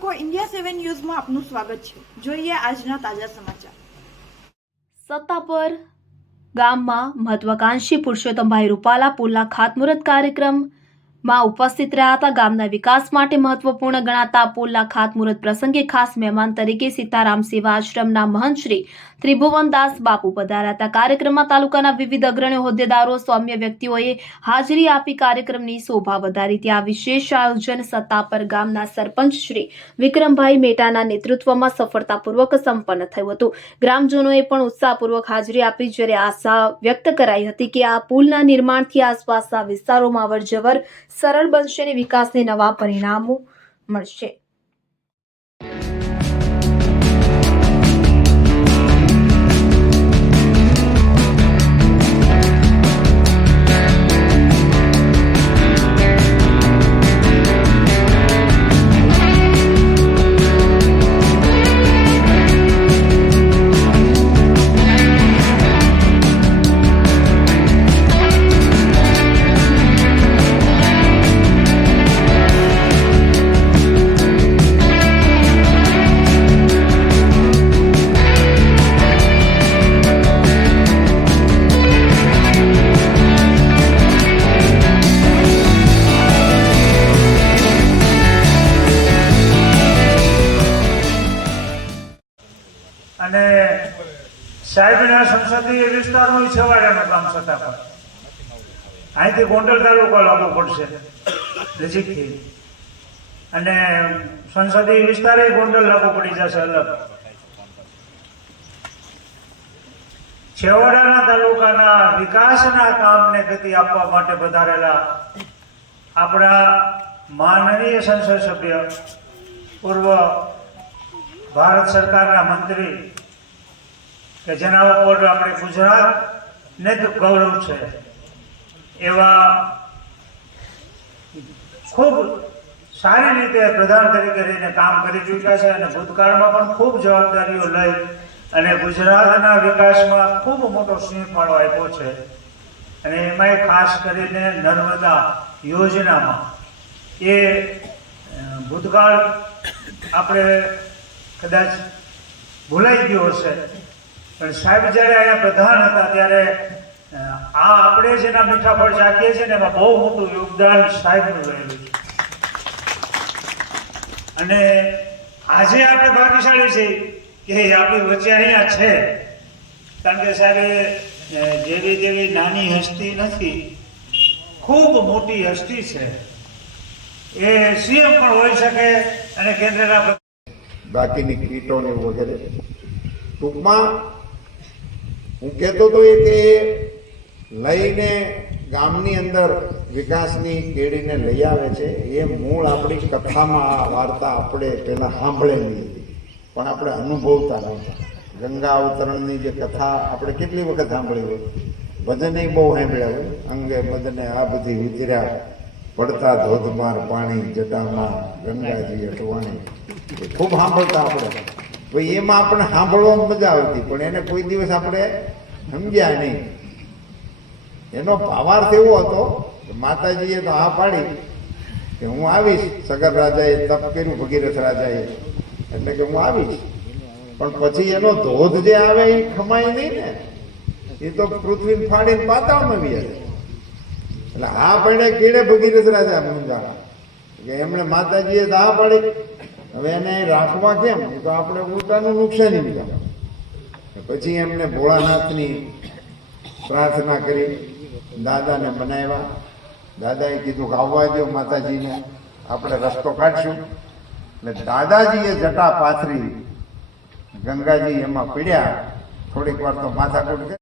દર્શકો, ઇન્ડિયા 7 ન્યૂઝમાં આપનું સ્વાગત છે। જોઈએ આજના તાજા સમાચાર। સત્તા પર ગામમાં મહત્વાકાંક્ષી પુરુષોત્તમભાઈ રૂપાલા પુલના ખાતમુહૂર્ત કાર્યક્રમમાં ઉપસ્થિત રહ્યા હતા। ગામના વિકાસ માટે મહત્વપૂર્ણ ગણાતા પુલના ખાતમુહૂર્ત પ્રસંગે ખાસ મહેમાન તરીકે સીતારામ સેવા આશ્રમના મહંત શ્રી ત્રિભુવનદાસ બાપુ પધાર્યા હતા। કાર્યક્રમમાં તાલુકાના વિવિધ અગ્રણી હોદ્દેદારો, સૌમ્ય વ્યક્તિઓએ હાજરી આપી કાર્યક્રમની શોભા વધારી હતી। આ વિશેષ આયોજન સત્તાપર ગામના સરપંચ શ્રી વિક્રમભાઈ મેટાના નેતૃત્વમાં સફળતાપૂર્વક સંપન્ન થયું હતું। ગ્રામજનોએ પણ ઉત્સાહપૂર્વક હાજરી આપી, જ્યારે આશા વ્યક્ત કરાઈ હતી કે આ પુલના નિર્માણથી આસપાસના વિસ્તારોમાં અવરજવર સરળ બનશે અને વિકાસને નવા પરિણામો મળશે। અને સાહેબના સંસદીય વિસ્તારનું છેવાડાનું કામ સત્તાપર, અહીંથી ગોંડલ તાલુકો લાગુ પડશે નજીકથી, અને સંસદીય વિસ્તારે ગોંડલ લાગુ પડી જશે અલગ। છેવાડાના તાલુકાના વિકાસના કામને ગતિ આપવા માટે વધારેલા આપણા માનનીય સંસદ સભ્ય, પૂર્વ ભારત સરકારના મંત્રી કે જેના ઉપર આપણે ગુજરાતને જ ગૌરવ છે, એવા ખૂબ સારી રીતે પ્રધાન તરીકે રહીને કામ કરી ચૂક્યા છે અને ભૂતકાળમાં પણ ખૂબ જવાબદારીઓ લઈ અને ગુજરાતના વિકાસમાં ખૂબ મોટો સિંહ ફાળો આપ્યો છે। અને એમાંય ખાસ કરીને નર્મદા યોજનામાં એ ભૂતકાળ આપણે કદાચ ભૂલાઈ ગયો હશે, પણ સાહેબ જ્યારે અહીંયા પ્રધાન હતા ત્યારે આ આપણે જેના મીઠા ફળ ચાખીએ છીએ ને એમાં બહુ મોટું યોગદાન સાહેબનું રહેલું છે। અને આજે આપણે ભાગ્યશાળી છીએ કે આપણી વચ્ચે અહીંયા છે, કારણ કે સાહેબે જેવી તેવી નાની હસ્તી નથી, ખૂબ મોટી હસ્તી છે। એ સીએમ પણ હોઈ શકે અને કેન્દ્રના બાકીની કીટોને વગેરે ટૂંકમાં હું કહેતો હતો કે લઈને ગામની અંદર વિકાસની કેળીને લઈ આવે છે। એ મૂળ આપણી કથામાં આ વાર્તા આપણે પહેલાં સાંભળેલી હતી, પણ આપણે અનુભવતા નહોતા। ગંગા અવતરણની જે કથા આપણે કેટલી વખત સાંભળી હોય, ભજને બહુ સાંભળ્યા હોય, અંગે બદને આ બધી વિતર્યા પડતા ધોધમાર પાણી જટામાં ગંગાજી અટવાણી, ખૂબ સાંભળતા આપણે। ભાઈ એમાં આપણે સાંભળવામાં મજા આવતી, પણ એને કોઈ દિવસ આપણે સમજ્યા નહીં। એનો ભાવાર્થ એવો હતો કે માતાજીએ તો હા પાડી કે હું આવીશ, સગર રાજાએ તપ કર્યું, ભગીરથ રાજાએ, એટલે કે હું આવીશ, પણ પછી એનો ધોધ જે આવે એ ખમાય નહીં ને, એ તો પૃથ્વીને ફાડીને પાતાળમાં વી જાય। એટલે આ પડે કીડે ભગીરથ રાજા મૂંઝાણા કે એમણે માતાજીએ તો હા પાડી, હવે એને રાખવા કેમ, તો આપણે ઉલટાનું નુકસાની લીધા। પછી એમને ભોળાનાથની પ્રાર્થના કરી, દાદાને બનાવ્યા। દાદાએ કીધું કે આવવા દો માતાજીને, આપણે રસ્તો કાઢશું। એટલે દાદાજીએ જટા પાથરી, ગંગાજી એમાં પીડ્યા, થોડીક વાર તો માથાકૂટ કરી।